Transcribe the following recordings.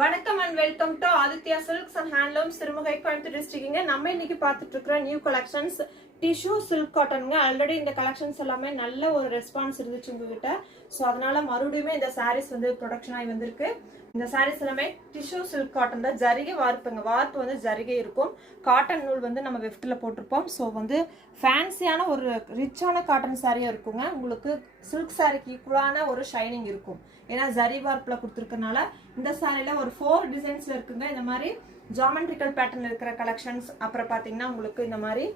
வணக்கம் and welcome to Aditya silks and handlooms Sirumugai Coimbatore டிஸ்ட்ரிக்ட்ங்க. நம்ம இன்னைக்கு பார்த்துட்டு இருக்கிற நியூ கலெக்ஷன்ஸ் டிஷ்யூ சில்க் காட்டனுங்க. ஆல்ரெடி இந்த கலெக்ஷன்ஸ் எல்லாமே நல்ல ஒரு ரெஸ்பான்ஸ் இருந்துச்சு உங்ககிட்ட. ஸோ அதனால மறுபடியுமே இந்த சாரீஸ் வந்து ப்ரொடக்ஷன் ஆகி வந்திருக்கு. இந்த சாரீஸ் எல்லாமே டிஷ்யூ சில்க் காட்டன் தான். ஜரிகை வார்ப்புங்க, வார்ப்பு வந்து ஜரிகை இருக்கும். காட்டன் நூல் வந்து நம்ம வெஃப்டில் போட்டிருப்போம். ஸோ வந்து ஃபேன்சியான ஒரு ரிச்சான காட்டன் சாரியாக இருக்குங்க. உங்களுக்கு சில்க் சாரிக்கு ஈக்குவலான ஒரு ஷைனிங் இருக்கும். ஏன்னா ஜரி வார்ப்பில் கொடுத்துருக்கனால இந்த சாரியில் ஒரு 4 டிசைன்ஸில் இருக்குங்க. இந்த மாதிரி ஜாமெட்ரிக்கல் பேட்டர்னில் இருக்கிற கலெக்ஷன்ஸ், அப்புறம் பார்த்தீங்கன்னா உங்களுக்கு இந்த மாதிரி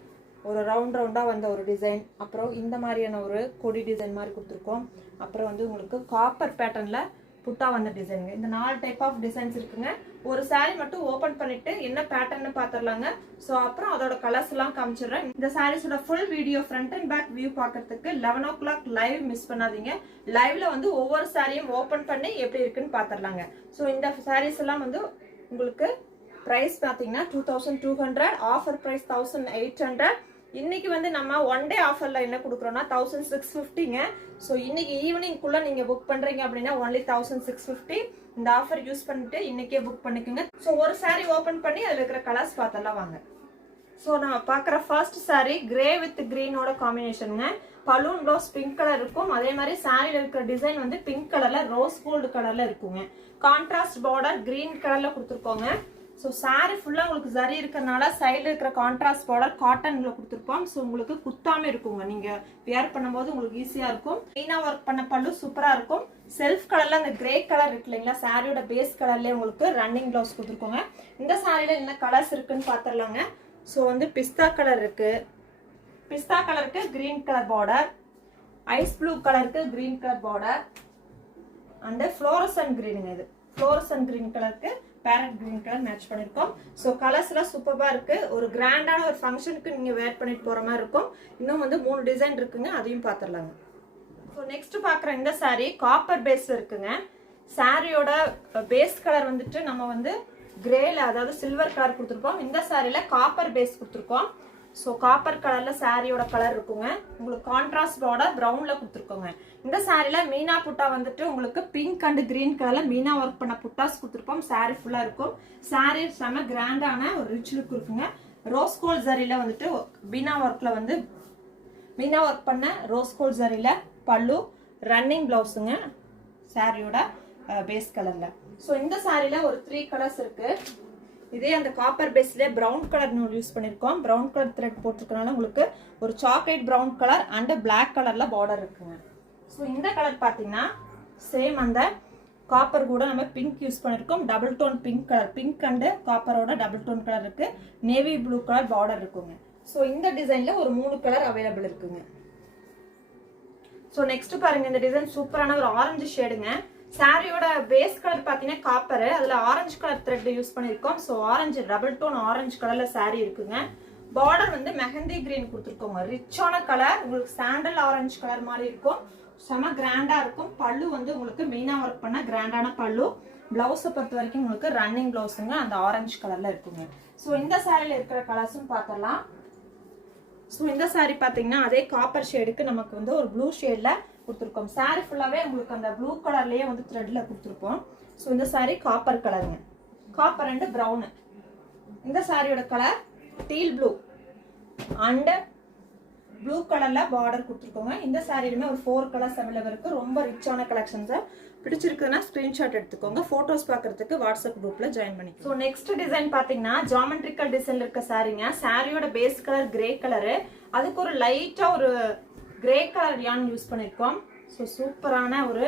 ஒரு ரவுண்டாக வந்த ஒரு டிசைன், அப்புறம் இந்த மாதிரியான ஒரு கொடி டிசைன் மாதிரி கொடுத்துருக்கோம். அப்புறம் வந்து உங்களுக்கு காப்பர் பேட்டர்னில் புட்டா வந்த டிசைனுங்க. இந்த 4 டைப் ஆஃப் டிசைன்ஸ் இருக்குங்க. ஒரு சாரீ மட்டும் ஓப்பன் பண்ணிட்டு என்ன பேட்டர்ன்னு பார்த்துடலாங்க. ஸோ அப்புறம் அதோட கலர்ஸ் எல்லாம் காமிச்சிடுறேன். இந்த சாரீஸோட full video front and back view பார்க்கறதுக்கு 11 o'clock லைவ் மிஸ் பண்ணாதீங்க. லைவ்ல வந்து ஒவ்வொரு சாரியும் ஓப்பன் பண்ணி எப்படி இருக்குன்னு பார்த்துடலாங்க. ஸோ இந்த சாரீஸ் எல்லாம் வந்து உங்களுக்கு ப்ரைஸ் பார்த்தீங்கன்னா 2200, ஆஃபர் ப்ரைஸ் 1800. இன்னைக்கு வந்து நம்ம ஒன் டே ஆஃபர்ல என்ன கொடுக்குறோம்னா 1650ங்க. ஸோ இன்னைக்கு ஈவினிங்குள்ள நீங்க புக் பண்றீங்க அப்படின்னா ஒன்லி 1650. இந்த ஆஃபர் யூஸ் பண்ணிட்டு இன்னைக்கே புக் பண்ணிக்கோங்க. ஸோ ஒரு சாரி ஓபன் பண்ணி அதுல இருக்கிற கலர்ஸ் பார்த்தலாம் வாங்க. ஸோ நம்ம பார்க்குற ஃபர்ஸ்ட் சாரி கிரே வித் கிரீனோட காம்பினேஷனுங்க. பலூன் ப்ளவுஸ் பிங்க் கலர் இருக்கும். அதே மாதிரி சாரியில் இருக்கிற டிசைன் வந்து பிங்க் கலர்ல ரோஸ் கோல்டு கலர்ல இருக்குங்க. கான்ட்ராஸ்ட் பார்டர் கிரீன் கலர்ல கொடுத்துருக்கோங்க. ஸோ சாரி ஃபுல்லாக உங்களுக்கு ஜரி இருக்கிறனால சைடில் இருக்கிற கான்ட்ராஸ்ட் பார்டர் காட்டனில் கொடுத்துருப்போம். ஸோ உங்களுக்கு குத்தாமல் இருக்குங்க. நீங்கள் வியர் பண்ணும்போது உங்களுக்கு ஈஸியாக இருக்கும். மெயினாக ஒர்க் பண்ண பல்லு சூப்பராக இருக்கும். செல்ஃப் கலரில் அந்த கிரே கலர் இருக்கு இல்லைங்களா, சாரியோட பேஸ் கலர்லேயே உங்களுக்கு ரன்னிங் ப்ளவுஸ் கொடுத்துருக்கோங்க. இந்த சாரியில் என்ன கலர்ஸ் இருக்குன்னு பார்த்துடலாங்க. ஸோ வந்து பிஸ்தா கலர் இருக்கு. பிஸ்தா கலருக்கு green colour border, ice blue கலருக்கு green colour border, and fluorescent கிரீனுங்க. இது ஃப்ளோரசன் கிரீன் கலருக்கு பேரட் கிரீன் கலர் மேட்ச் பண்ணிருக்கோம். ஸோ கலர்ஸ் எல்லாம் சூப்பரா இருக்கு. ஒரு கிராண்டான ஒரு ஃபங்க்ஷனுக்கு நீங்க வேர் பண்ணிட்டு போற மாதிரி இருக்கும். இன்னும் வந்து 3 டிசைன் இருக்குங்க, அதையும் பார்த்துடலாங்க. ஸோ நெக்ஸ்ட் பார்க்குற இந்த சாரி காப்பர் பேஸ்ல இருக்குங்க. சாரியோட பேஸ் கலர் வந்துட்டு நம்ம வந்து கிரேல, அதாவது சில்வர் கலர் கொடுத்துருக்கோம். இந்த சாரியில காப்பர் பேஸ் கொடுத்துருக்கோம். ஸோ காப்பர் கலர்ல சாரியோட கலர் இருக்குங்க. உங்களுக்கு கான்ட்ராஸ்ட் பார்டர் ப்ரௌன்ல கொடுத்துருக்கோங்க. இந்த சாரில மீனா புட்டா வந்துட்டு உங்களுக்கு பிங்க் அண்ட் கிரீன் கலர்ல மீனா ஒர்க் பண்ண புட்டாஸ் கொடுத்துருப்போம். சாரி ஃபுல்லா இருக்கும். சாரி செம கிராண்டான ஒரு ரிச் லுக் இருக்குங்க. ரோஸ் கோல்ட் ஜரியில வந்துட்டு மீனா ஒர்க்ல வந்து மீனா ஒர்க் பண்ண ரோஸ் கோல்ட் ஜரியில பல்லு, ரன்னிங் பிளவுஸுங்க சாரியோட பேஸ் கலர்ல. ஸோ இந்த சாரில ஒரு 3 கலர்ஸ் இருக்கு. இதே அந்த காப்பர் பேஸ்ல பிரவுன் கலர் நூல் யூஸ் பண்ணிருக்கோம். பிரவுன் கலர் த்ரெட் போட்டிருக்கனால உங்களுக்கு ஒரு chocolate brown colour and black கலர்ல பார்டர் இருக்குங்க. ஸோ இந்த கலர் பார்த்தீங்கன்னா சேம் அந்த காப்பர் கூட நம்ம பிங்க் யூஸ் பண்ணிருக்கோம். Double tone pink colour, pink and காப்பரோட டபுள் டோன் கலர் இருக்கு. நேவி ப்ளூ கலர் பார்டர் இருக்குங்க. ஸோ இந்த டிசைன்ல ஒரு 3 கலர் அவைலபிள் இருக்குங்க. ஸோ நெக்ஸ்ட் பாருங்க, இந்த டிசைன் சூப்பரான ஒரு ஆரஞ்சு ஷேடுங்க. சாரியோட பேஸ் கலர் பார்த்தீங்கன்னா காப்பர், அதுல ஆரஞ்சு கலர் த்ரெட் யூஸ் பண்ணிருக்கோம். So orange double tone orange கலர்ல சாரி இருக்குங்க. பார்டர் வந்து மெஹந்தி கிரீன் கொடுத்துருக்கோங்க. ரிச்சான கலர், உங்களுக்கு சாண்டல் ஆரஞ்சு கலர் மாதிரி இருக்கும். செம கிராண்டா இருக்கும். பல்லு வந்து உங்களுக்கு மெயினா ஒர்க் பண்ண கிராண்டான பல்லு. பிளவுஸை பொறுத்த வரைக்கும் உங்களுக்கு ரன்னிங் பிளவுஸுங்க அந்த ஆரஞ்சு கலர்ல இருக்குங்க. ஸோ இந்த சாரியில இருக்கிற கலர்ஸும் பார்த்துடலாம். ஸோ இந்த சாரி பார்த்தீங்கன்னா அதே காப்பர் ஷேடுக்கு நமக்கு வந்து ஒரு ப்ளூ ஷேட்ல கொடுத்துருக்கோம். சாரி ஃபுல்லாவே உங்களுக்கு அந்த ப்ளூ கலர்லயே வந்து த்ரெட்ல கொடுத்துருப்போம். ஸோ இந்த சாரி காப்பர் கலருங்க, காப்பர் அண்ட் ப்ரௌன். இந்த சாரியோட colour deal blue and blue கலர்ல பார்டர் கொடுத்துருக்கோங்க. இந்த சாரிலுமே ஒரு 4 கலர்ஸ் அவைலபிள் இருக்கு. ரொம்ப ரிச்சான கலெக்ஷன்ஸ். பிடிச்சிருக்குன்னா ஸ்கிரீன்ஷாட் எடுத்துக்கோங்க. போட்டோஸ் பார்க்கறதுக்கு வாட்ஸ்அப் குரூப்ல ஜாயின் பண்ணி. ஸோ நெக்ஸ்ட் டிசைன் பாத்தீங்கன்னா ஜாமெட்ரிக்கல் டிசைன்ல இருக்க சாரிங்க. சாரியோட பேஸ் கலர் கிரே கலரு, அதுக்கு ஒரு லைட்டா ஒரு கிரே கலர் யான் யூஸ் பண்ணிருக்கோம். ஸோ சூப்பரான ஒரு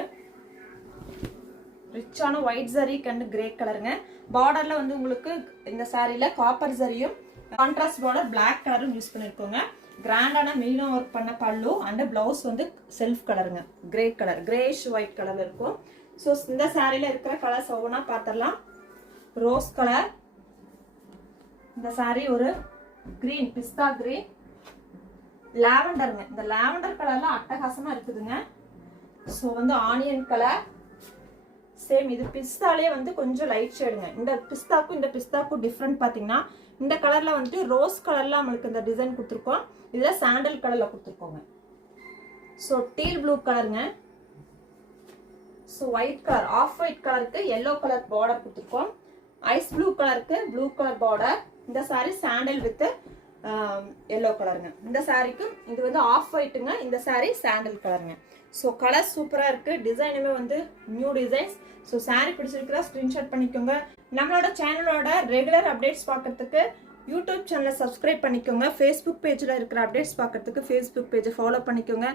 ரிச்சான ஒயிட் ஜரி கண்டு கிரே கலருங்க. பார்டர்ல வந்து உங்களுக்கு இந்த சாரியில காப்பர் ஜரியும் கான்ட்ராஸ்ட் பார்டர் பிளாக் கலரும் யூஸ் பண்ணிருக்கோங்க. கிராண்டான மீனோ ஒர்க் பண்ண பல்லு அண்ட் பிளவுஸ் வந்து செல்ஃப் கலருங்க, கிரே கலர், கிரேஷ் ஒயிட் கலர்ல இருக்கும். ஸோ இந்த சாரியில இருக்கிற கலர்ஸ் ஒவ்வொன்றா பார்த்துடலாம். ரோஸ் கலர், இந்த சாரி ஒரு கிரீன், பிஸ்தா கிரீன், லாவெண்டருங்க. இந்த லாவெண்டர் கலர்ல அட்டகாசமா இருக்குதுங்க. ஸோ வந்து ஆனியன் கலர், சேம் இது பிஸ்தாலே வந்து கொஞ்சம் லைட் ஷேடுங்க. இந்த பிஸ்தாக்கும் டிஃப்ரெண்ட் பாத்தீங்கன்னா இந்த கலர்ல வந்துட்டு ரோஸ் கலர்ல நம்மளுக்கு இந்த டிசைன் கொடுத்துருக்கோம். இதுல சாண்டல் கலர்ல கொடுத்துருக்கோங்க. ஸோ டீல் ப்ளூ கலருங்க. So white colour, off white கலருக்கு எல்லோ கலர் பார்டர் கொடுத்துருக்கோம். ஐஸ் ப்ளூ கலருக்கு ப்ளூ கலர் பார்டர். இந்த சாரீ சாண்டல் வித் எல்லோ கலருங்க. இந்த சாரீக்கு இது வந்து ஆஃப் ஒயிட்டுங்க, இந்த சாரீ சாண்டல் கலருங்க. ஸோ கலர் சூப்பராக இருக்கு. டிசைனுமே வந்து நியூ டிசைன்ஸ். ஸோ சாரீ பிடிச்சிருக்கிறா ஸ்க்ரீன்ஷாட் பண்ணிக்கோங்க. நம்மளோட சேனலோட ரெகுலர் அப்டேட்ஸ் பார்க்கறதுக்கு யூடியூப் சேனலை சப்ஸ்கிரைப் பண்ணிக்கோங்க. ஃபேஸ்புக் பேஜில் இருக்கிற அப்டேட்ஸ் பார்க்கறதுக்கு ஃபேஸ்புக் பேஜை ஃபாலோ பண்ணிக்கோங்க.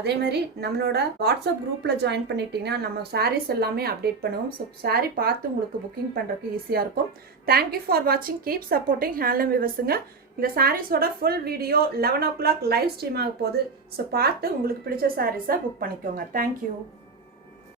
அதே மாதிரி நம்மளோட வாட்ஸ்அப் குரூப்பில் ஜாயின் பண்ணிட்டீங்கன்னா நம்ம சாரீஸ் எல்லாமே அப்டேட் பண்ணுவோம். ஸோ சாரீ பார்த்து உங்களுக்கு புக்கிங் பண்ணுறதுக்கு ஈஸியாக இருக்கும். தேங்க்யூ ஃபார் வாட்சிங். கீப் சப்போர்ட்டிங் ஹேண்ட்லூம் விவர்ஸுங்க. இந்த சாரீஸோட full video 11 o'clock live stream ஆக போகுது. ஸோ பார்த்து உங்களுக்கு பிடிச்ச சாரீஸை புக் பண்ணிக்கோங்க. தேங்க்யூ.